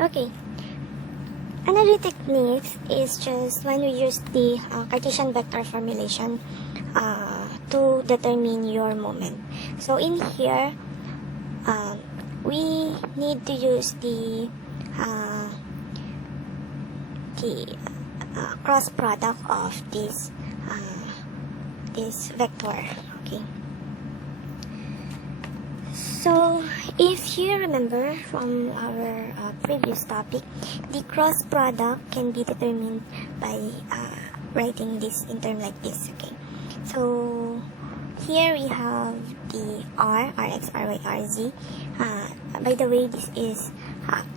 Okay. Another technique is just when we use the Cartesian vector formulation to determine your moment. So in here, we need to use the cross product of this vector. Okay. So if you remember from our previous topic, the cross product can be determined by writing this in term like this. Okay. So here we have the rx, ry, rz. By the way, this is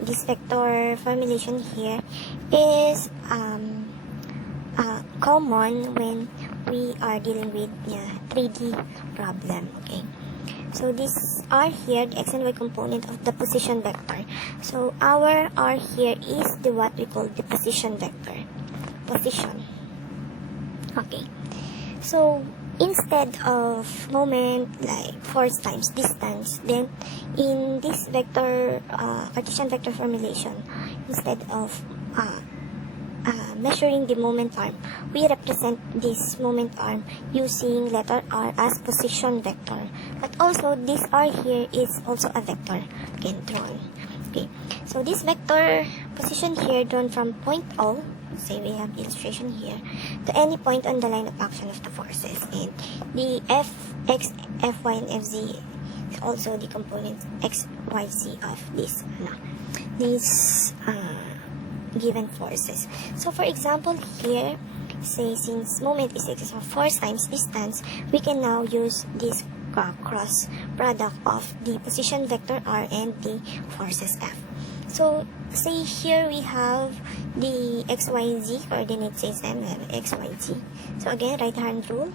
this vector formulation here is common when we are dealing with 3D problem. Okay. So this r here, the x and y component of the position vector. So our r here is the what we call the position vector. Position. Okay. So instead of moment like force times distance, then in this vector Cartesian vector formulation, instead of measuring the moment arm, we represent this moment arm using letter r as position vector. But also this r here is also a vector, again drawn. Okay, so this vector position here drawn from point O, say we have illustration here, to any point on the line of action of the forces, and the f, x, fy, and fz is also the components x, y, z of this given forces. So for example here, say since moment is equal to force times distance, we can now use this cross product of the position vector r and the forces f. So say here we have the xyz coordinate system, we have xyz. So again, right hand rule.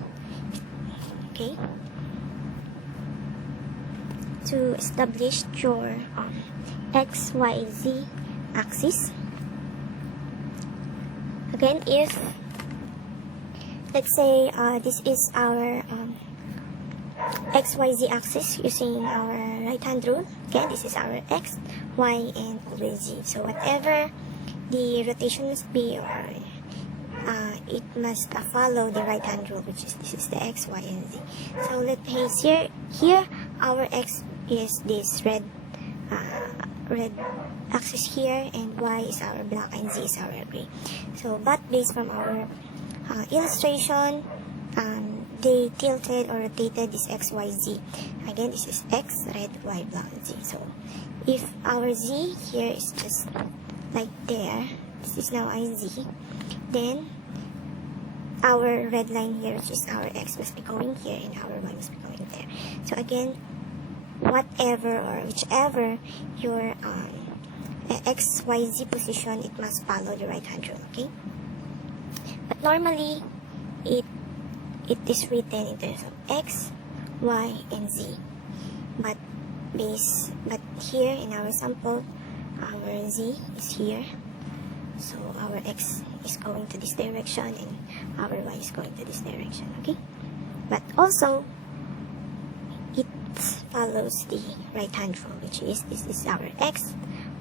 Okay, to establish your xyz axis. Again, if let's say this is our xyz axis using our right hand rule. Again, this is our x, y, and always z. So whatever the rotation must be, or it must follow the right hand rule, which is this is the x, y, and z. So let's say here our x is this red axis here, and y is our black, and z is our gray. So but based from our illustration, they tilted or rotated this x, y, z. Again, this is x, red, y, black, and z. So if our z here is just like there, this is now iz, then our red line here, which is our x, must be going here, and our y must be going there. So again, whatever or whichever your x, y, z position, it must follow the right hand rule. Okay, but normally it is written in terms of x, y, and z. But here in our sample, our z is here. So our x is going to this direction, and our y is going to this direction. Okay, but also it follows the right hand rule, which is this is our x,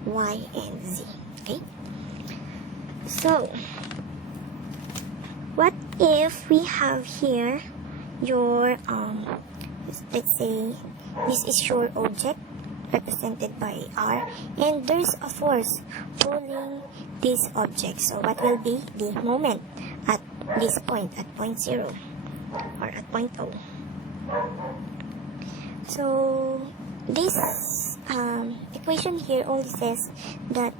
y, and z. Okay, so what if we have here your let's say this is your object represented by r, and there's a force pulling this object. So what will be the moment at this point, at point 0 or at point O? So this equation here only says that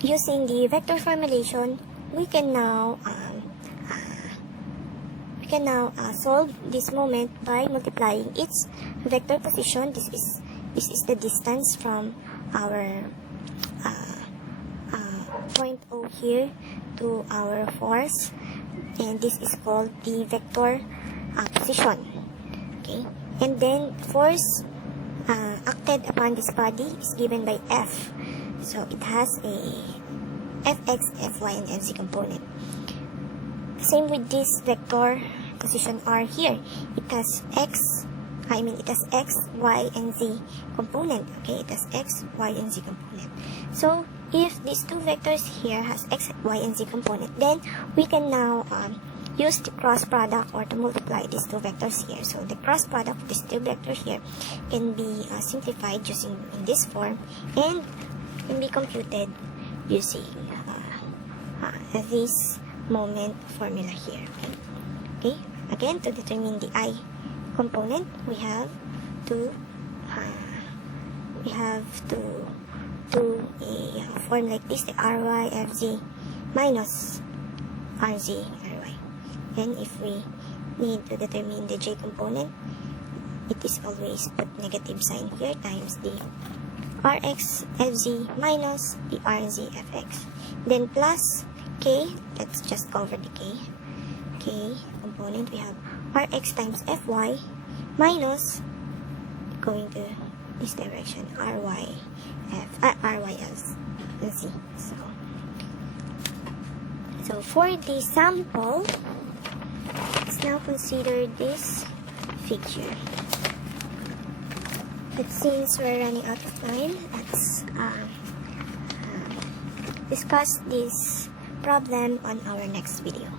using the vector formulation, we can now solve this moment by multiplying its vector position. This is the distance from our point O here to our force, and this is called the vector position. Okay, and then force acted upon this body is given by F. So it has a Fx, Fy, and Fz component. Same with this vector position R here. It has X, y, and Z component. Okay, it has X, Y, and Z component. So if these two vectors here has x, y, and z component, then we can now use the cross product or to multiply these two vectors here. So the cross product of these two vectors here can be simplified using in this form and can be computed using this moment formula here. Okay, again, to determine the I component, we have to do a form like this, the ry fz minus rz ry. And if we need to determine the j component, it is always put negative sign here times the rx fz minus the rz fx, then plus k. Let's just cover the k component. We have rx times fy minus, going to this direction, ry z. So for the sample, let's now consider this figure. But since we're running out of time, let's discuss this problem on our next video.